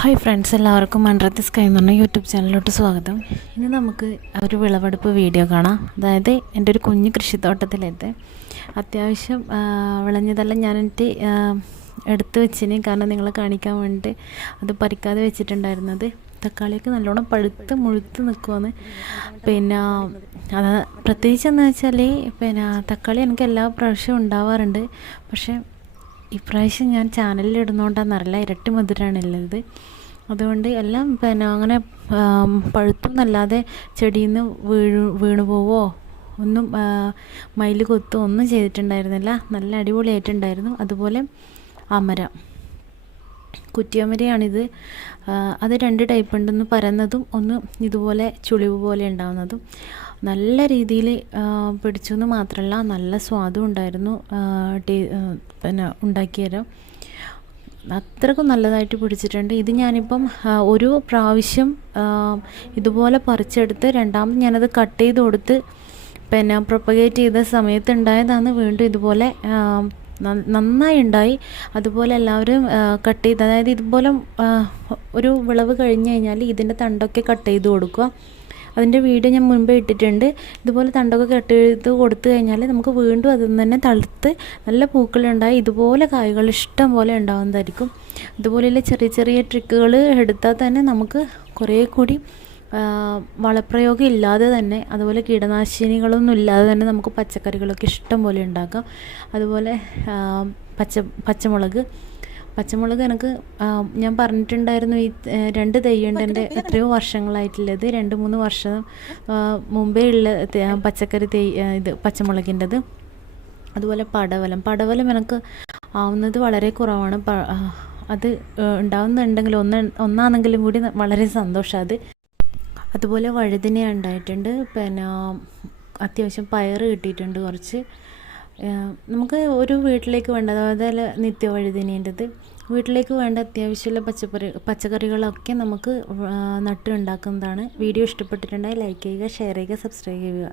Hi friends, എല്ലാവർക്കും മൺറത്ത് sky എന്ന് പറഞ്ഞ യൂട്യൂബ് ചാനലിലോട്ട് സ്വാഗതം. ഇനി നമുക്ക് ഒരു വിളവെടുപ്പ് വീഡിയോ കാണാം. അതായത് എൻ്റെ ഒരു കുഞ്ഞു കൃഷിത്തോട്ടത്തിലത്തെ അത്യാവശ്യം വിളഞ്ഞതെല്ലാം ഞാനെന്നിട്ട് എടുത്ത് വെച്ചിന്. കാരണം നിങ്ങളെ കാണിക്കാൻ വേണ്ടിയിട്ട് അത് പറിക്കാതെ വെച്ചിട്ടുണ്ടായിരുന്നത്. തക്കാളിയൊക്കെ നല്ലോണം പഴുത്ത് മുഴുത്ത് നിൽക്കുമെന്ന്. പിന്നെ അത് പ്രത്യേകിച്ച് എന്ന് വെച്ചാൽ തക്കാളി എനിക്ക് എല്ലാ പ്രാവശ്യവും ഉണ്ടാവാറുണ്ട്. പക്ഷേ ഇപ്രാവശ്യം ഞാൻ ചാനലിൽ ഇടുന്നതുകൊണ്ടാണെന്നറിയില്ല, ഇരട്ടി മധുരമാണുള്ളത്. അതുകൊണ്ട് എല്ലാം അങ്ങനെ പഴുത്തൊന്നല്ലാതെ ചെടിയിൽ നിന്ന് വീണു പോവോ ഒന്നും മയിൽ കൊത്തോ ഒന്നും ചെയ്തിട്ടുണ്ടായിരുന്നില്ല. നല്ല അടിപൊളിയായിട്ടുണ്ടായിരുന്നു. അതുപോലെ അമര കുറ്റിയമരയാണിത്. അത് രണ്ട് ടൈപ്പ് ഉണ്ട്, ഒന്ന് പരന്നതും ഒന്ന് ഇതുപോലെ ചുളിവ് പോലെ ഉണ്ടാകുന്നതും. നല്ല രീതിയിൽ പിടിച്ചു എന്ന് മാത്രമല്ല, നല്ല സ്വാദും ഉണ്ടായിരുന്നു. ഉണ്ടാക്കിയതരം അത്രക്കും നല്ലതായിട്ട് പിടിച്ചിട്ടുണ്ട്. ഇത് ഞാനിപ്പം ഒരു പ്രാവശ്യം ഇതുപോലെ പറിച്ചെടുത്ത് രണ്ടാമത് ഞാനത് കട്ട് ചെയ്ത് കൊടുത്ത് പ്രൊപ്പഗേറ്റ് ചെയ്ത സമയത്ത് ഉണ്ടായതാണ്. വീണ്ടും ഇതുപോലെ നന്നായി ഉണ്ടായി. അതുപോലെ എല്ലാവരും കട്ട് ചെയ്ത്, അതായത് ഇതുപോലെ ഒരു വിളവ് കഴിഞ്ഞ് കഴിഞ്ഞാൽ ഇതിൻ്റെ തണ്ടൊക്കെ കട്ട് ചെയ്ത് കൊടുക്കുക. അതിൻ്റെ വീഡിയോ ഞാൻ മുൻപേ ഇട്ടിട്ടുണ്ട്. ഇതുപോലെ തണ്ടൊക്കെ കട്ട് ചെയ്ത് കൊടുത്തു കഴിഞ്ഞാൽ നമുക്ക് വീണ്ടും അതിൽ നിന്ന് തന്നെ തളുത്ത് നല്ല പൂക്കളുണ്ടായി ഇതുപോലെ കായ്കൾ ഇഷ്ടം പോലെ ഉണ്ടാകുന്നതായിരിക്കും. ഇതുപോലെയുള്ള ചെറിയ ചെറിയ ട്രിക്കുകൾ എടുത്താൽ തന്നെ നമുക്ക് കുറേ കൂടി വളപ്രയോഗം ഇല്ലാതെ തന്നെ, അതുപോലെ കീടനാശിനികളൊന്നും ഇല്ലാതെ തന്നെ നമുക്ക് പച്ചക്കറികളൊക്കെ ഇഷ്ടം പോലെ ഉണ്ടാക്കാം. അതുപോലെ പച്ചമുളക് എനിക്ക് ഞാൻ പറഞ്ഞിട്ടുണ്ടായിരുന്നു, ഈ 2 തൈയുണ്ട് എൻ്റെ എത്രയോ വർഷങ്ങളായിട്ടുള്ളത്. 2-3 വർഷം മുമ്പേ ഉള്ള പച്ചക്കറി തൈ ഇത് പച്ചമുളകിൻ്റെത്. അതുപോലെ പടവലം എനിക്ക് ആവുന്നത് വളരെ കുറവാണ്. അത് ഉണ്ടാവുന്നുണ്ടെങ്കിൽ ഒന്നാണെങ്കിലും കൂടി വളരെ സന്തോഷം. അതുപോലെ വഴുതന ഉണ്ടായിട്ടുണ്ട്. അത്യാവശ്യം പയർ കിട്ടിയിട്ടുണ്ട് കുറച്ച്. നമുക്ക് ഒരു വീട്ടിലേക്ക് വേണ്ട, അതായത് നിത്യവഴുതനേൻ്റെത് വീട്ടിലേക്ക് വേണ്ട അത്യാവശ്യമുള്ള പച്ചക്കറികളൊക്കെ നമുക്ക് നട്ട് ഉണ്ടാക്കുന്നതാണ്. വീഡിയോ ഇഷ്ടപ്പെട്ടിട്ടുണ്ടെങ്കിൽ ലൈക്ക് ചെയ്യുക, ഷെയർ ചെയ്യുക, സബ്സ്ക്രൈബ് ചെയ്യുക.